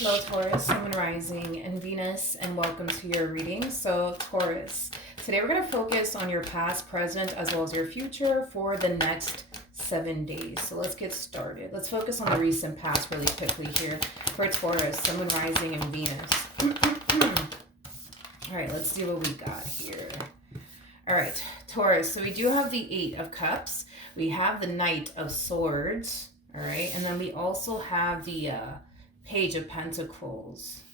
Hello, Taurus, Sun, Moon, Rising, and Venus, and welcome to your reading. So, Taurus, today we're going to focus on your past, present, as well as your future for the next 7 days. So, let's get started. Let's focus on the recent past really quickly here for Taurus, Sun, Moon, Rising, and Venus. All right, let's see what we got here. All right, Taurus, so we do have the Eight of Cups. We have the Knight of Swords, all right, and then we also have the Page of Pentacles.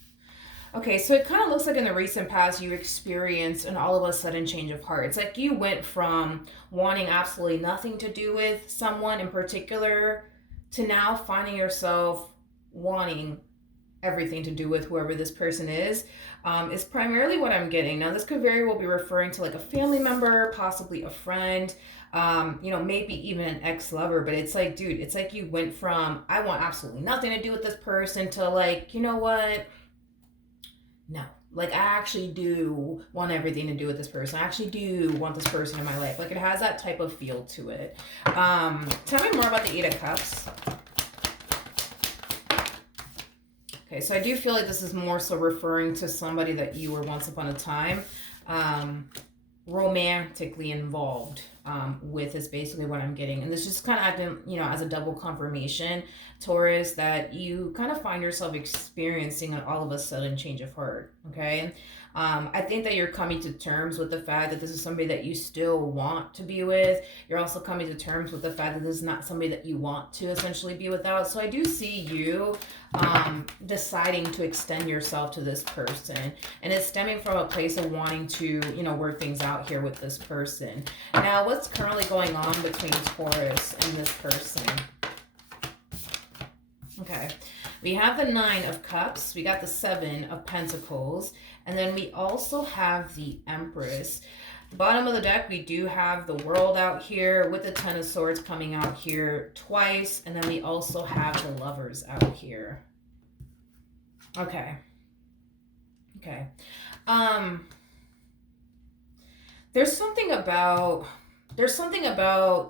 Okay, so it kind of looks like in the recent past you experienced an all of a sudden change of heart. It's like you went from wanting absolutely nothing to do with someone in particular to now finding yourself wanting everything to do with whoever this person is primarily what I'm getting. Now, this could very well be referring to like a family member, possibly a friend, maybe even an ex-lover. But it's like, dude, it's like you went from, I want absolutely nothing to do with this person to like, you know what? No. Like, I actually do want everything to do with this person. I actually do want this person in my life. Like, it has that type of feel to it. Tell me more about the Eight of Cups. Okay, so I do feel like this is more so referring to somebody that you were once upon a time romantically involved with is basically what I'm getting. And this just kind of acting, as a double confirmation, Taurus, that you kind of find yourself experiencing an all of a sudden change of heart, okay? I think that you're coming to terms with the fact that this is somebody that you still want to be with. You're also coming to terms with the fact that this is not somebody that you want to essentially be without. So I do see you deciding to extend yourself to this person. And it's stemming from a place of wanting to, work things out here with this person. Now, what's currently going on between Taurus and this person? Okay. We have the Nine of Cups. We got the Seven of Pentacles. And then we also have the Empress. The bottom of the deck, we do have the World out here with the Ten of Swords coming out here twice. And then we also have the Lovers out here. Okay. Okay. There's something about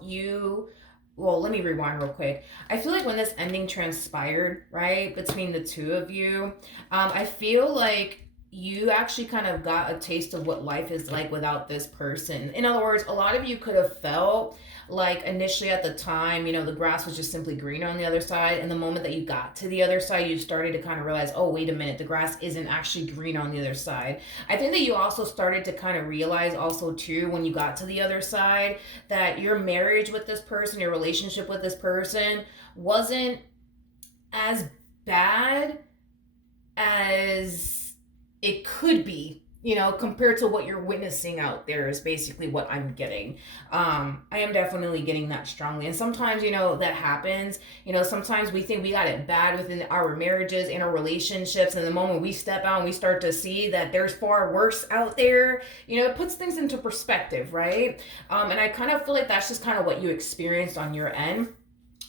you. Well, let me rewind real quick. I feel like when this ending transpired, right, between the two of you, I feel like you actually kind of got a taste of what life is like without this person. In other words, a lot of you could have felt like initially at the time, the grass was just simply greener on the other side. And the moment that you got to the other side, you started to kind of realize, oh, wait a minute, the grass isn't actually green on the other side. I think that you also started to kind of realize also too, when you got to the other side, that your marriage with this person, your relationship with this person wasn't as bad as it could be, compared to what you're witnessing out there is basically what I'm getting. I am definitely getting that strongly. And sometimes, that happens. Sometimes we think we got it bad within our marriages and our relationships. And the moment we step out and we start to see that there's far worse out there, it puts things into perspective, right? And I kind of feel like that's just kind of what you experienced on your end.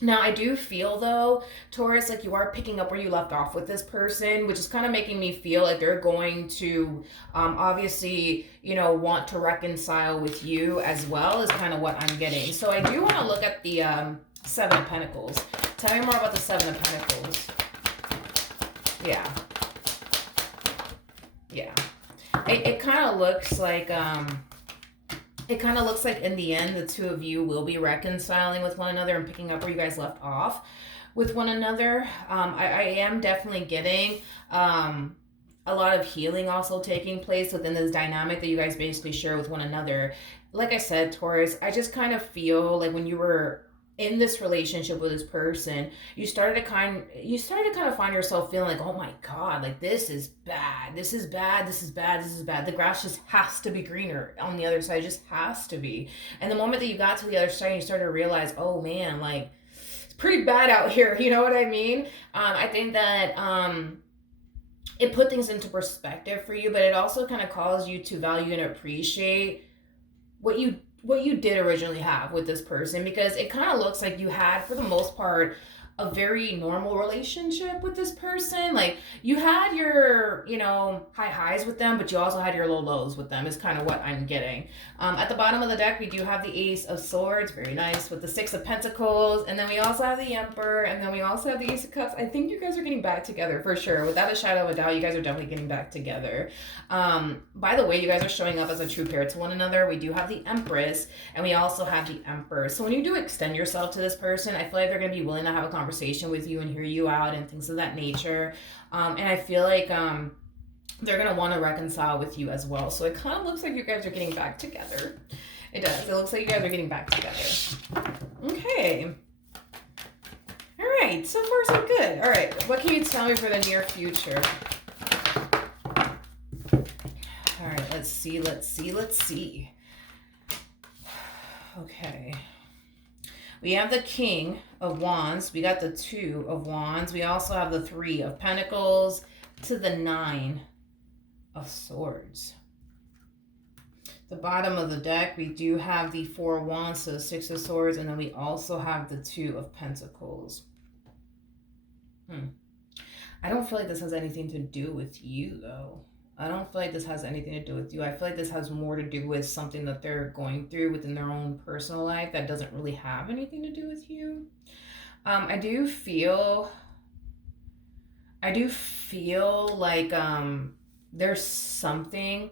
Now, I do feel, though, Taurus, like you are picking up where you left off with this person, which is kind of making me feel like they're going to obviously, want to reconcile with you as well, is kind of what I'm getting. So I do want to look at the Seven of Pentacles. Tell me more about the Seven of Pentacles. Yeah. Yeah. It kind of looks like... It kind of looks like in the end, the two of you will be reconciling with one another and picking up where you guys left off with one another. I am definitely getting a lot of healing also taking place within this dynamic that you guys basically share with one another. Like I said, Taurus, I just kind of feel like when you were in this relationship with this person, you started to kind of find yourself feeling like, oh my God, like this is bad. This is bad. This is bad. This is bad. The grass just has to be greener on the other side. It just has to be. And the moment that you got to the other side, you started to realize, oh man, like it's pretty bad out here. You know what I mean? I think that it put things into perspective for you, but it also kind of caused you to value and appreciate what you did originally have with this person, because it kind of looks like you had, for the most part, a very normal relationship with this person. Like you had your, high highs with them, but you also had your low lows with them, is kind of what I'm getting. At the bottom of the deck, we do have the Ace of Swords, very nice, with the Six of Pentacles, and then we also have the Emperor, and then we also have the Ace of Cups. I think you guys are getting back together for sure. Without a shadow of a doubt, you guys are definitely getting back together. By the way, you guys are showing up as a true pair to one another. We do have the Empress, and we also have the Emperor. So when you do extend yourself to this person, I feel like they're going to be willing to have a conversation with you and hear you out and things of that nature. And I feel like they're going to want to reconcile with you as well. So it kind of looks like you guys are getting back together. It does. It looks like you guys are getting back together. Okay. All right. So far, so good. All right. What can you tell me for the near future? All right. Let's see. Okay. We have the King of Wands. We got the Two of Wands. We also have the Three of Pentacles to the Nine of Swords. The bottom of the deck, we do have the Four of Wands, so the Six of Swords, and then we also have the Two of Pentacles. I don't feel like this has anything to do with you, though. I don't feel like this has anything to do with you. I feel like this has more to do with something that they're going through within their own personal life that doesn't really have anything to do with you. I do feel like there's something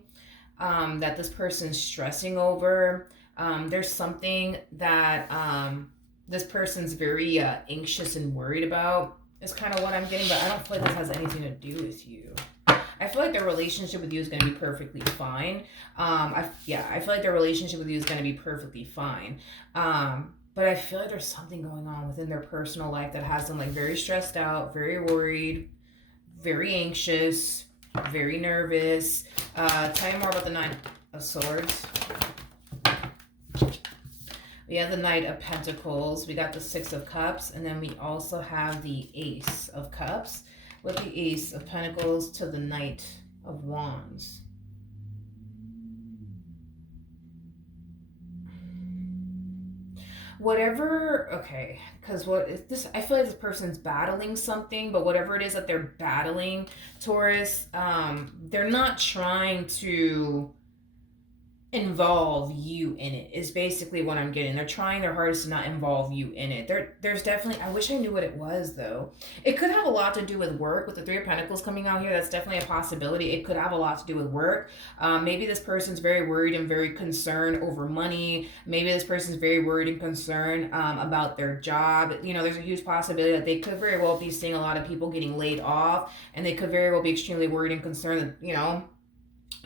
that this person's stressing over. There's something that this person's very anxious and worried about, is kind of what I'm getting, but I don't feel like this has anything to do with you. I feel like their relationship with you is going to be perfectly fine. I feel like their relationship with you is going to be perfectly fine. But I feel like there's something going on within their personal life that has them like very stressed out, very worried, very anxious, very nervous. Tell me more about the Nine of Swords. We have the Knight of Pentacles. We got the Six of Cups. And then we also have the Ace of Cups with the Ace of Pentacles to the Knight of Wands. Because what is this? I feel like this person's battling something, but whatever it is that they're battling, Taurus, they're not trying to involve you in it, is basically what I'm getting. They're trying their hardest to not involve you in it. There's definitely, I wish I knew what it was though. It could have a lot to do with work. With the Three of Pentacles coming out here, that's definitely a possibility. It could have a lot to do with work. Maybe this person's very worried and very concerned over money. Maybe this person's very worried and concerned about their job. There's a huge possibility that they could very well be seeing a lot of people getting laid off, and they could very well be extremely worried and concerned that,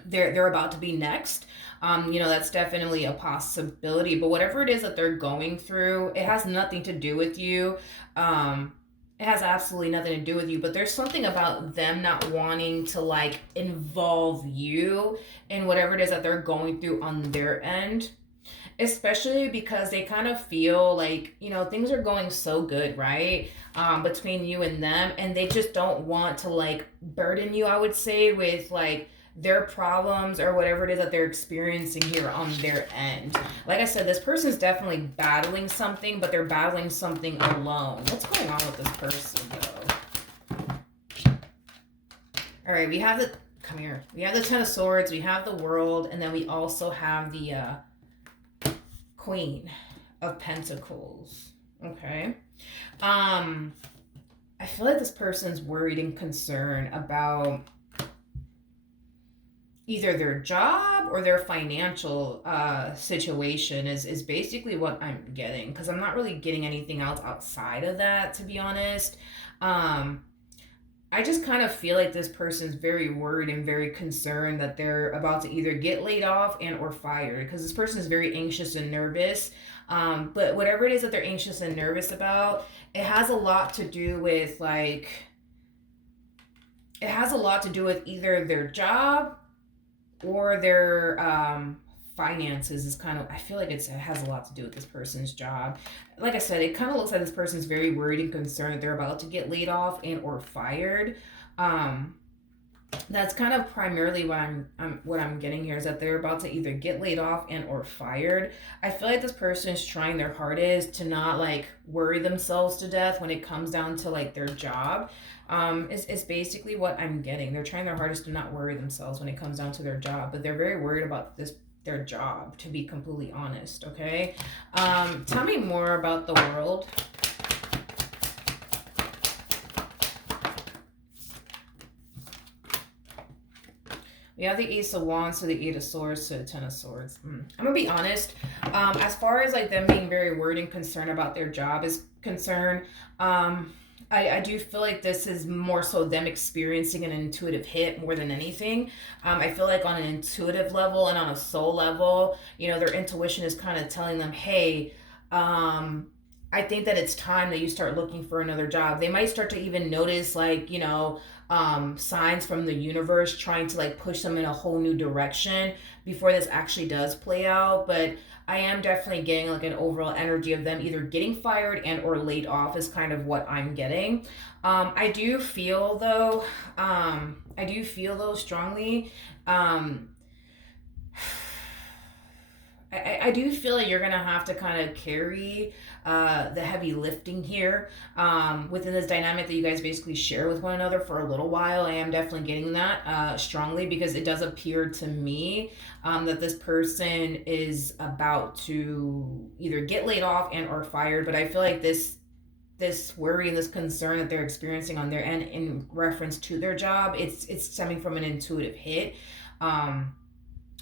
they're about to be next. That's definitely a possibility. But whatever it is that they're going through, it has nothing to do with you. It has absolutely nothing to do with you. But there's something about them not wanting to like involve you in whatever it is that they're going through on their end. Especially because they kind of feel like, things are going so good, right? Between you and them. And they just don't want to like burden you, I would say, with like their problems or whatever it is that they're experiencing here on their end. Like I said, this person's definitely battling something, but they're battling something alone. What's going on with this person, though? All right, we have we have the Ten of Swords, we have the World, and then we also have the Queen of Pentacles. Okay. I feel like this person's worried and concerned about either their job or their financial situation is basically what I'm getting, because I'm not really getting anything else outside of that, to be honest. I just kind of feel like this person's very worried and very concerned that they're about to either get laid off and or fired, because this person is very anxious and nervous. But whatever it is that they're anxious and nervous about, it has a lot to do with either their job or their finances. Is kind of, I feel like it has a lot to do with this person's job. Like I said, it kind of looks like this person's very worried and concerned that they're about to get laid off and or fired. That's kind of primarily what I'm getting here, is that they're about to either get laid off and or fired. I feel like this person is trying their hardest to not like worry themselves to death when it comes down to like their job. Is basically what I'm getting. They're trying their hardest to not worry themselves when it comes down to their job, but they're very worried about this their job, to be completely honest. Okay. Tell me more about the world. We have the Ace of Wands to the Eight of Swords to the Ten of Swords. I'm gonna be honest. As far as like them being very worried and concerned about their job is concerned, I do feel like this is more so them experiencing an intuitive hit more than anything. I feel like on an intuitive level and on a soul level, their intuition is kind of telling them, hey, I think that it's time that you start looking for another job. They might start to even notice, like, signs from the universe trying to like push them in a whole new direction before this actually does play out. But I am definitely getting like an overall energy of them either getting fired and or laid off is kind of what I'm getting. I do feel though, strongly. Um, I do feel like you're gonna have to kind of carry the heavy lifting here within this dynamic that you guys basically share with one another for a little while. I am definitely getting that strongly, because it does appear to me that this person is about to either get laid off and or fired. But I feel like this worry and this concern that they're experiencing on their end in reference to their job, it's stemming from an intuitive hit. Um,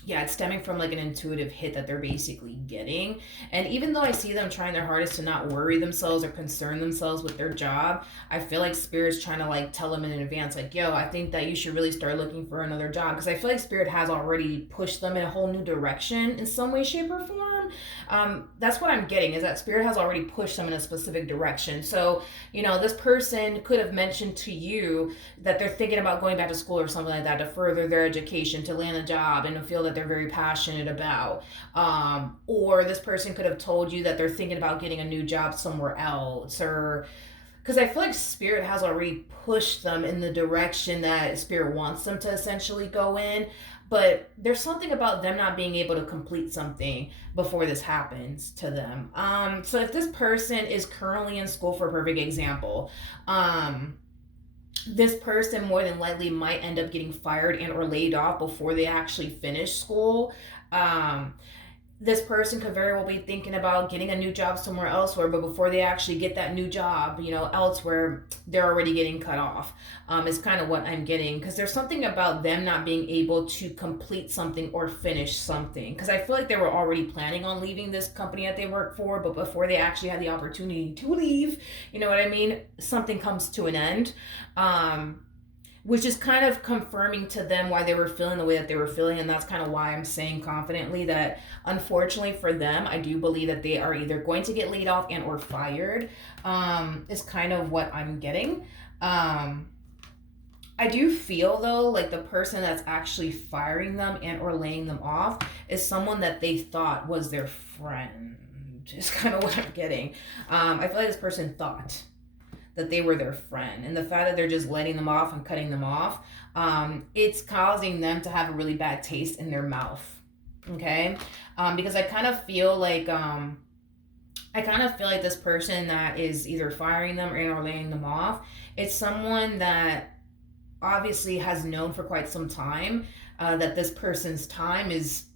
yeah, it's stemming from like an intuitive hit that they're basically getting. And even though I see them trying their hardest to not worry themselves or concern themselves with their job, I feel like Spirit's trying to like tell them in advance, like, yo, I think that you should really start looking for another job. Because I feel like Spirit has already pushed them in a whole new direction in some way, shape, or form. That's what I'm getting, is that Spirit has already pushed them in a specific direction. So, this person could have mentioned to you that they're thinking about going back to school or something like that to further their education, to land a job in a field that they're very passionate about. Or this person could have told you that they're thinking about getting a new job somewhere else, or because I feel like Spirit has already pushed them in the direction that Spirit wants them to essentially go in. But there's something about them not being able to complete something before this happens to them. So if this person is currently in school, for a perfect example, this person more than likely might end up getting fired and or laid off before they actually finish school. Um, this person could very well be thinking about getting a new job somewhere elsewhere, but before they actually get that new job, elsewhere, they're already getting cut off. Is kind of what I'm getting, because there's something about them not being able to complete something or finish something. Because I feel like they were already planning on leaving this company that they work for, but before they actually had the opportunity to leave, you know what I mean? Something comes to an end. Which is kind of confirming to them why they were feeling the way that they were feeling. And that's kind of why I'm saying confidently that, unfortunately for them, I do believe that they are either going to get laid off and or fired, is kind of what I'm getting. I do feel though like the person that's actually firing them and or laying them off is someone that they thought was their friend, is kind of what I'm getting. I feel like this person thought that they were their friend, and the fact that they're just letting them off and cutting them off, it's causing them to have a really bad taste in their mouth. Okay. Because I kind of feel like this person that is either firing them or laying them off, it's someone that obviously has known for quite some time that this person's time is,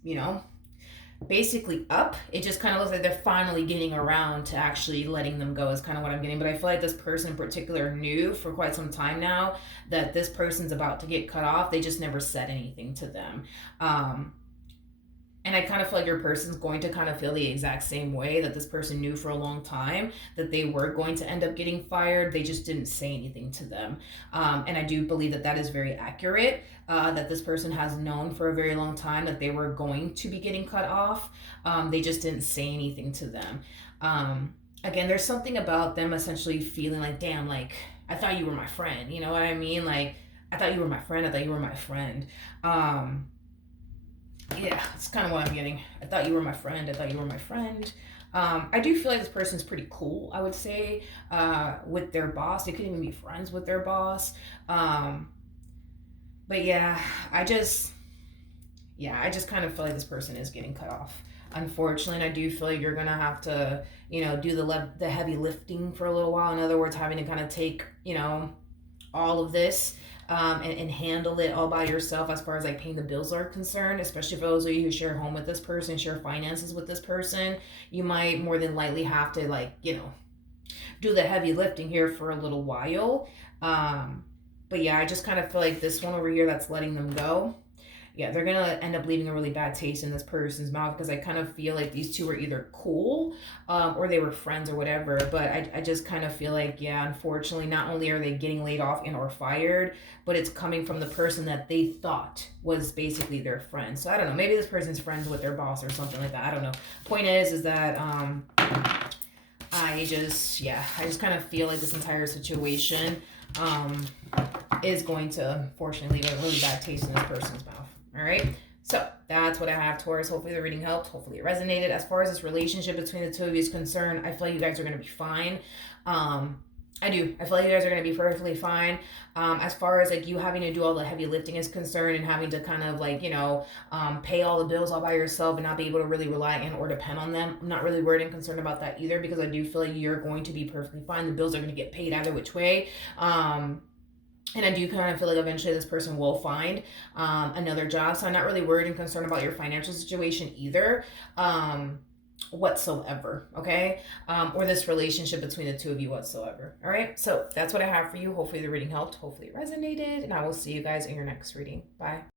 basically up. It just kind of looks like they're finally getting around to actually letting them go, is kind of what I'm getting. But I feel like this person in particular knew for quite some time now that this person's about to get cut off. They just never said anything to them. And I kind of feel like your person's going to kind of feel the exact same way, that this person knew for a long time that they were going to end up getting fired. They just didn't say anything to them. And I do believe that that is very accurate, that this person has known for a very long time that they were going to be getting cut off. They just didn't say anything to them. Again, there's something about them essentially feeling like, damn, like, I thought you were my friend. You know what I mean? Like, I thought you were my friend. I thought you were my friend. Yeah, it's kind of what I'm getting. I thought you were my friend. I thought you were my friend. I do feel like this person's pretty cool, I would say, with their boss. They could even be friends with their boss. But yeah, I just I just kind of feel like this person is getting cut off. Unfortunately, and I do feel like you're gonna have to, do the heavy lifting for a little while. In other words, having to kind of take, all of this, and handle it all by yourself as far as like paying the bills are concerned, especially for those of you who share a home with this person, share finances with this person. You might more than likely have to, like, do the heavy lifting here for a little while. But yeah, I just kind of feel like this one over here that's letting them go, yeah, they're gonna end up leaving a really bad taste in this person's mouth, because I kind of feel like these two were either cool, or they were friends or whatever. But I just kind of feel like, yeah, unfortunately, not only are they getting laid off and or fired, but it's coming from the person that they thought was basically their friend. So I don't know, maybe this person's friends with their boss or something like that. I don't know. Point is that I just kind of feel like this entire situation um, is going to unfortunately leave a really bad taste in this person's mouth. All right. So that's what I have, Taurus. Hopefully the reading helped. Hopefully it resonated. As far as this relationship between the two of you is concerned, I feel like you guys are going to be fine. I do. I feel like you guys are going to be perfectly fine. As far as like you having to do all the heavy lifting is concerned, and having to kind of like, pay all the bills all by yourself and not be able to really rely on or depend on them, I'm not really worried and concerned about that either, because I do feel like you're going to be perfectly fine. The bills are going to get paid either which way. And I do kind of feel like eventually this person will find another job. So I'm not really worried and concerned about your financial situation either, whatsoever. Okay. Or this relationship between the two of you whatsoever. All right. So that's what I have for you. Hopefully the reading helped. Hopefully it resonated. And I will see you guys in your next reading. Bye.